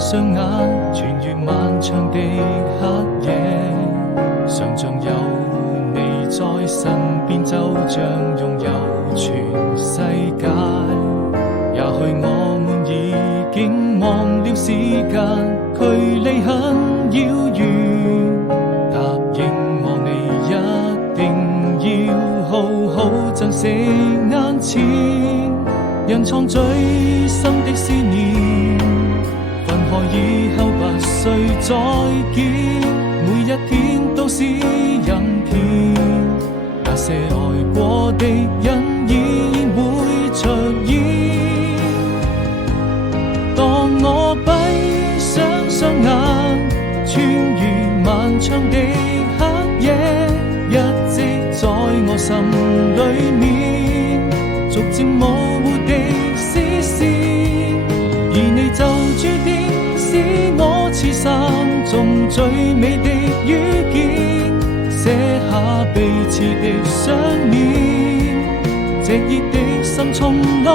雙眼，穿越漫長的黑夜，想像有你在身邊，就像擁有全世界。也許我們已經忘了時間，距離很遙遠。答應我，你一定要好好珍惜眼前，人藏最深的思念。分開以後不需再見，每一天都是人片。那些愛過的人依然會出現。當我閉上雙眼，穿越漫長的黑夜，一直在我心裏面，逐漸模糊的視線，而你就注定是我此生中最美的遇見，寫下彼此的相念，這熱的心從來